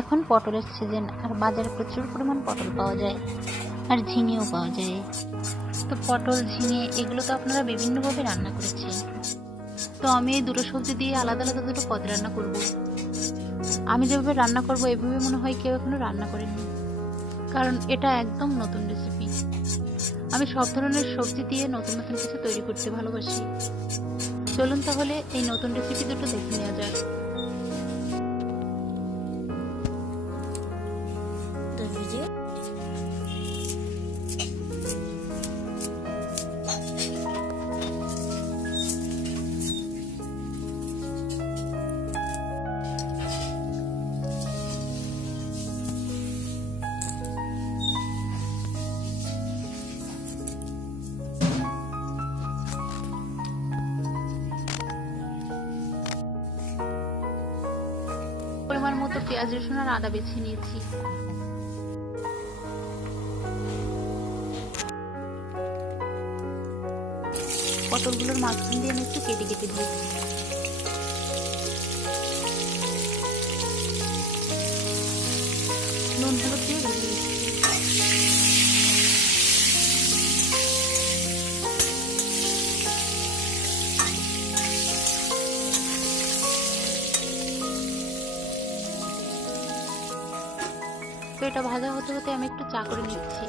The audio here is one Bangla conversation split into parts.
এখন পটলের সিজন, আর বাজারে প্রচুর পরিমাণ পটল পাওয়া যায়, আর ঝিঙেও পাওয়া যায়। তো পটল, ঝিঙে এগুলো তো আপনারা বিভিন্নভাবে রান্না করেছেন। তো আমি এই দুটো সবজি দিয়ে আলাদা আলাদা দুটো পদ রান্না করব। আমি যেভাবে রান্না করব এভাবে মনে হয় কেউ এখনো রান্না করেনি, কারণ এটা একদম নতুন রেসিপি। আমি সব ধরনের সবজি দিয়ে নতুন নতুন কিছু তৈরি করতে ভালোবাসি। চলুন তাহলে এই নতুন রেসিপি দুটো দেখে নেওয়া যাক। পরিমাণ মতো পেঁয়াজ, রসুন আর আদা বেছে নিয়েছি। পটলগুলোর মাঝখান দিয়ে আমি একটু কেটে কেটে দিয়েছি। নুন হলুদ দিয়ে ভেজে দিচ্ছি। তো এটা ভাজা হতে হতে আমি একটু চা করে নিচ্ছি।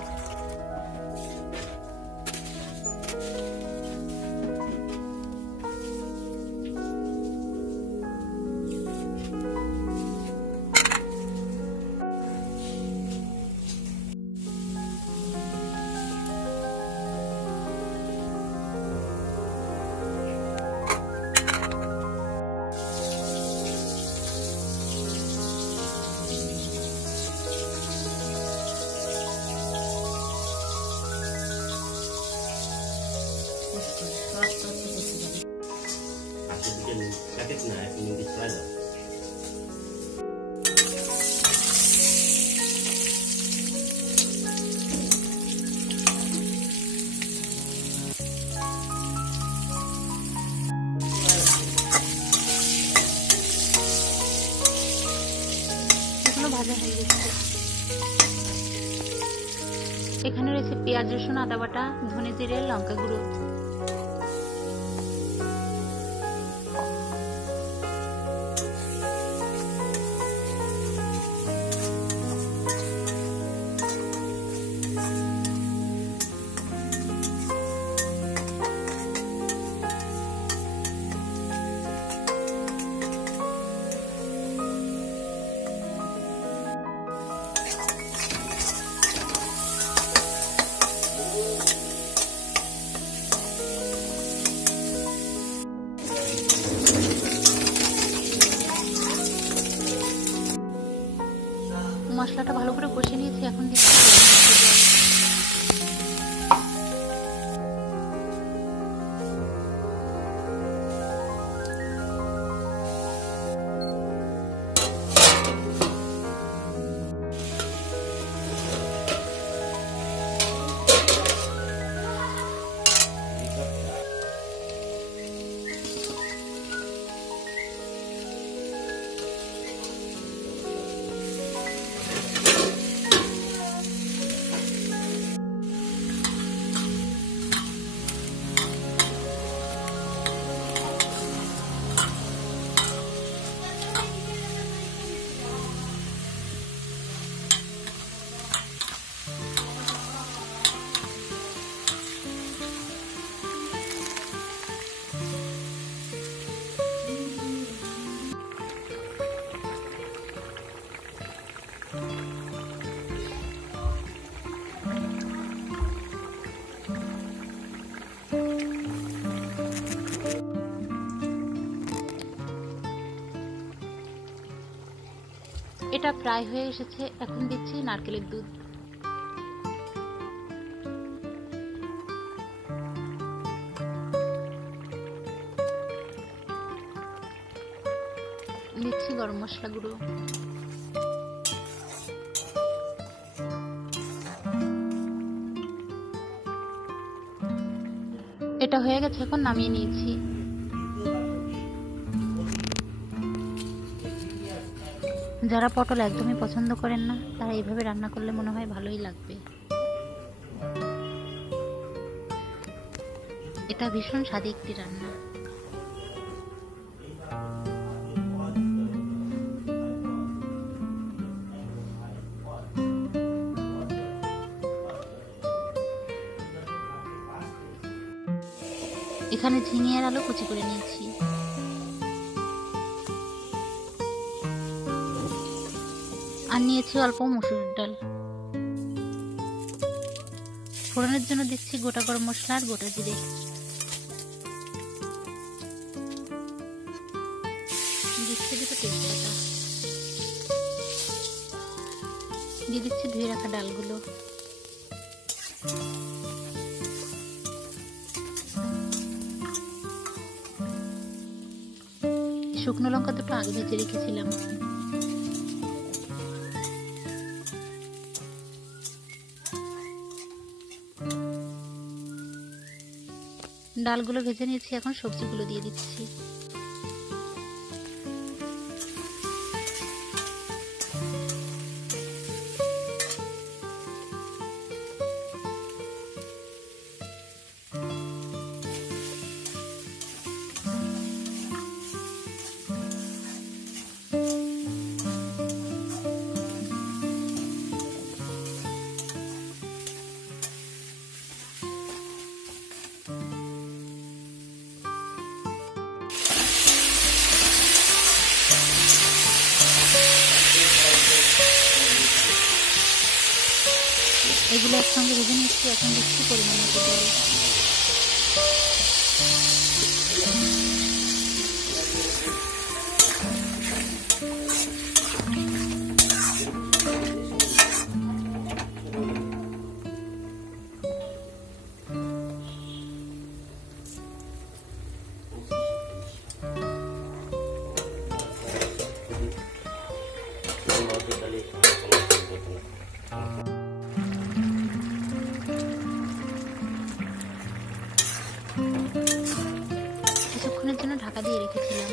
Aku bikin sakit na, aku minum salad. এগুলো ভাজা হয়ে গেছে। এখানে রয়েছে পেঁয়াজ, রসুন, আদা বাটা, ধনে জিরে, লঙ্কা গুঁড়ো। মশলাটা ভালো করে কষে নিয়েছি, এখন দিচ্ছি এটা প্রায় হয়ে এসেছে। এখন দিচ্ছি নারকেলের দুধ। দিচ্ছি গরম মশলা গুঁড়ো। এটা হয়ে গেছে, এখন নামিয়ে নিয়েছি। যারা পটল একদমই পছন্দ করেন না তারা এইভাবে রান্না করলে মনে হয় ভালোই লাগবে। এটা ভীষণ স্বাদী একটি রান্না। এখানে ঝিঙে আর আলু কুচি করে নিয়েছি। আর নিয়েছি অল্প মসুর ডাল। ফোড়নের জন্য দিচ্ছি গোটা গরম মশলা আর গোটা জিরে। দিচ্ছি দুটো তেজপাতা। দিয়ে দিচ্ছি ধুয়ে রাখা ডালগুলো। শুকনো লঙ্কা দুটো আগে ভেজে রেখেছিলাম। ডালগুলো ভেজে নিয়েছি, এখন সবজিগুলো দিয়ে দিচ্ছি। এগুলো একসঙ্গে ভেজে নিচ্ছি। এখন দিচ্ছি পরিমাণ মতো জল। কিছুক্ষণের জন্য ঢাকা দিয়ে রেখেছিলাম।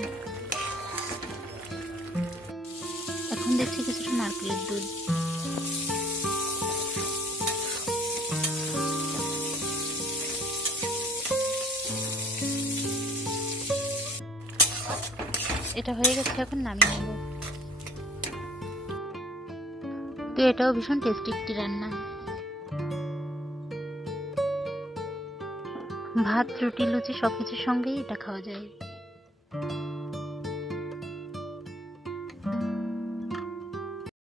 এখন দেখছি কিছুটা নারকেলের দুধ। এটা হয়ে গেছে, এখন নামিয়ে নেব। তো এটাও ভীষণ টেস্টি একটি রান্না। ভাত, রুটি, লুচি সবকিছুর সঙ্গেই এটা খাওয়া যায়।